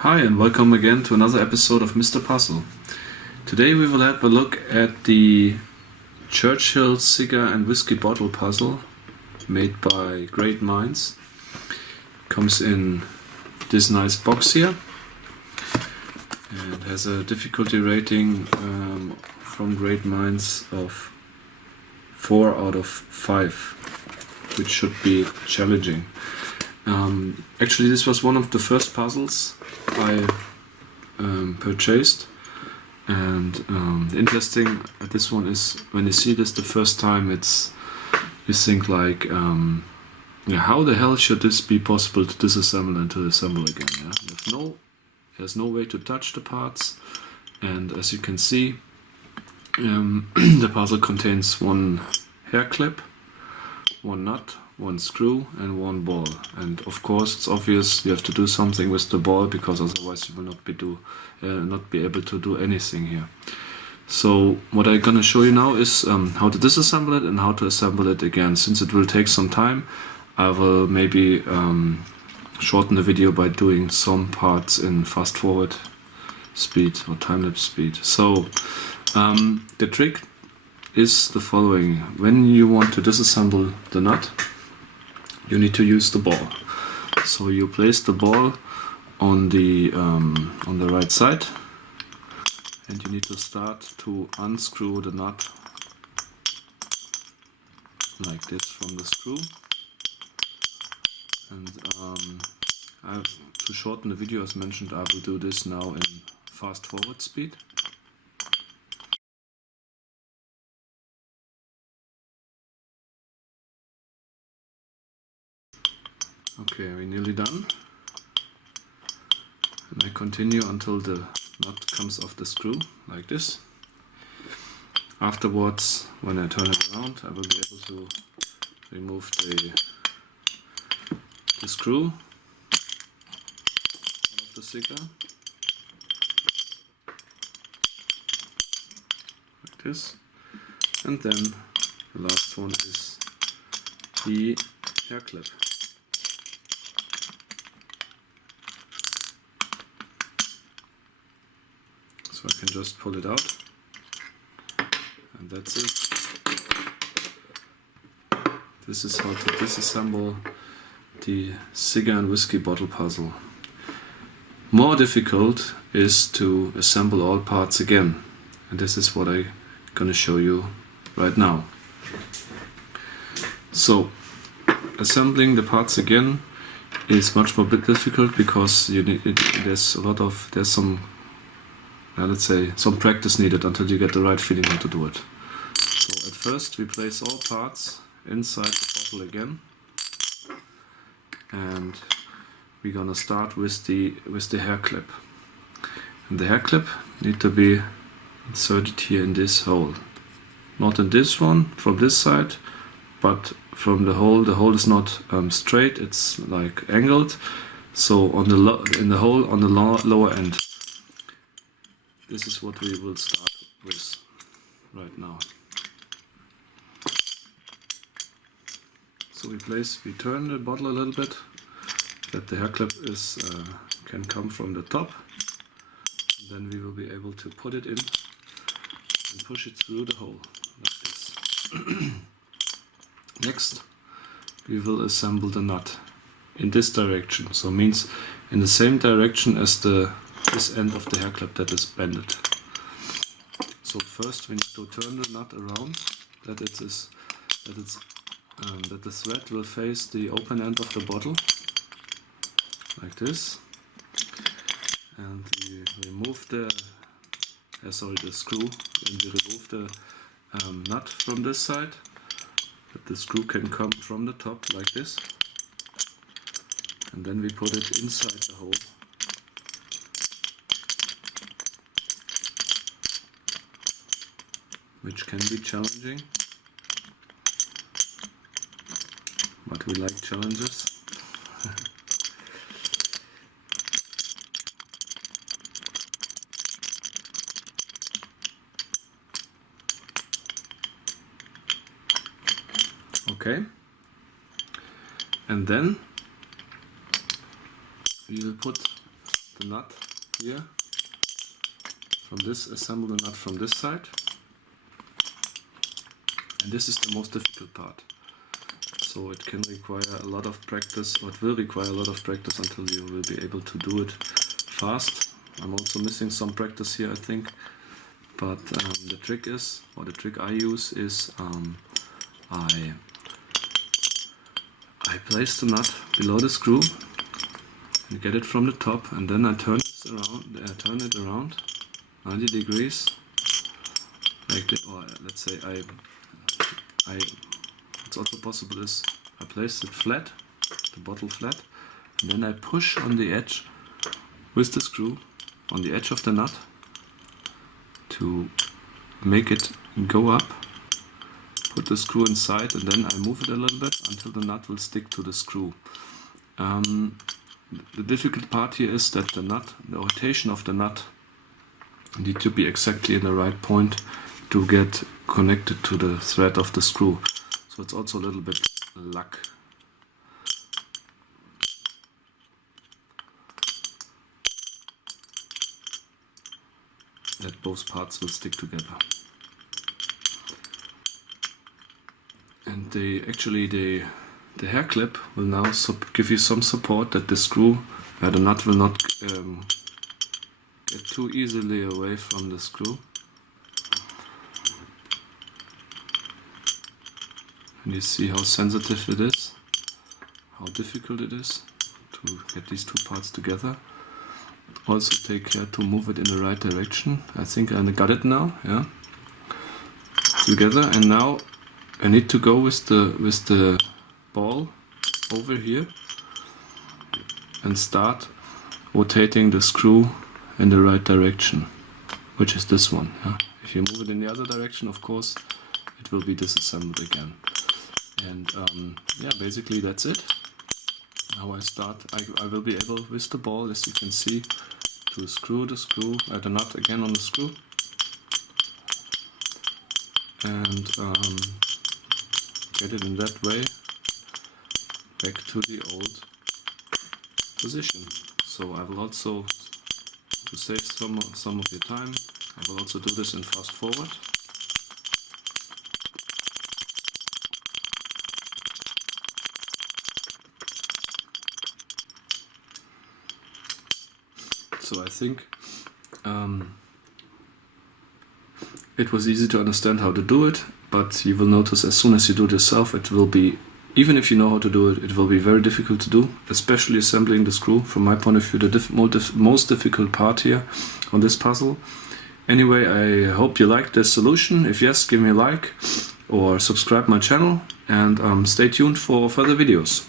Hi and welcome again to another episode of Mr. Puzzle. Today we will have a look at the Churchills Cigar and Whisky bottle puzzle made by Great Minds. Comes in this nice box here and has a difficulty rating from Great Minds of 4 out of 5, which should be challenging. Actually, this was one of the first puzzles I purchased, and the interesting at this one is when you see this the first time, you think like, how the hell should this be possible to disassemble and to assemble again? Yeah? There's no way to touch the parts, and as you can see, the puzzle contains one hair clip, one nut, one screw and one ball, and of course it's obvious you have to do something with the ball, because otherwise you will not be able to do anything here. So what I'm gonna show you now is how to disassemble it and how to assemble it again. Since it will take some time, I will maybe shorten the video by doing some parts in fast forward speed or time-lapse speed. So the trick is the following: when you want to disassemble the nut, you need to use the ball. So you place the ball on the right side, and you need to start to unscrew the nut like this from the screw. And to shorten the video, as mentioned, I will do this now in fast forward speed. Okay, we're nearly done, and I continue until the nut comes off the screw, like this. Afterwards, when I turn it around, I will be able to remove the screw out of the cigar, like this. And then the last one is the hair clip. So I can just pull it out, and that's it. This is how to disassemble the Cigar and Whisky bottle puzzle. More difficult is to assemble all parts again, and this is what I'm gonna show you right now. So assembling the parts again is much more difficult, because there's some let's say some practice needed until you get the right feeling how to do it. So at first we place all parts inside the bottle again, and we're gonna start with the hair clip. And the hair clip need to be inserted here in this hole, not in this one from this side, but from the hole. The hole is not straight; it's like angled. So in the hole on the lower end. This is what we will start with right now. So we turn the bottle a little bit, that the hair clip can come from the top. And then we will be able to put it in and push it through the hole, like this. Next, we will assemble the nut in this direction. So means in the same direction as this end of the hair clip that is bended. So first we need to turn the nut around, that the thread will face the open end of the bottle, like this. And we remove the screw, and we remove the nut from this side, that the screw can come from the top, like this. And then we put it inside the hole. Which can be challenging, but we like challenges. Okay, and then we will put the nut here. From this, assemble the nut from this side. And this is the most difficult part. So it can require a lot of practice, or it will require a lot of practice until you will be able to do it fast. I'm also missing some practice here, I think. But the trick is, or the trick I use is, I place the nut below the screw and get it from the top, and then I turn it around 90 degrees, like this. Or let's say what's also possible is I place it flat, the bottle flat, and then I push on the edge with the screw on the edge of the nut to make it go up. Put the screw inside, and then I move it a little bit until the nut will stick to the screw. The difficult part here is that the rotation of the nut need to be exactly in the right point to get connected to the thread of the screw. So it's also a little bit luck. That both parts will stick together. And the hair clip will now give you some support that the screw, the nut will not get too easily away from the screw. And you see how sensitive it is, how difficult it is to get these two parts together. Also take care to move it in the right direction. I think I got it now, yeah. Together, and now I need to go with the ball over here and start rotating the screw in the right direction, which is this one. Yeah? If you move it in the other direction, of course, it will be disassembled again. And yeah, basically that's it. How I start, I will be able with the ball, as you can see, to screw the nut again on the screw, and get it in that way back to the old position. So I will also, to save some of your time, I will also do this in fast forward. So I think it was easy to understand how to do it, but you will notice as soon as you do it yourself, it will be, even if you know how to do it, it will be very difficult to do, especially assembling the screw. From my point of view, the most difficult part here on this puzzle. Anyway, I hope you liked this solution. If yes, give me a like or subscribe my channel, and stay tuned for further videos.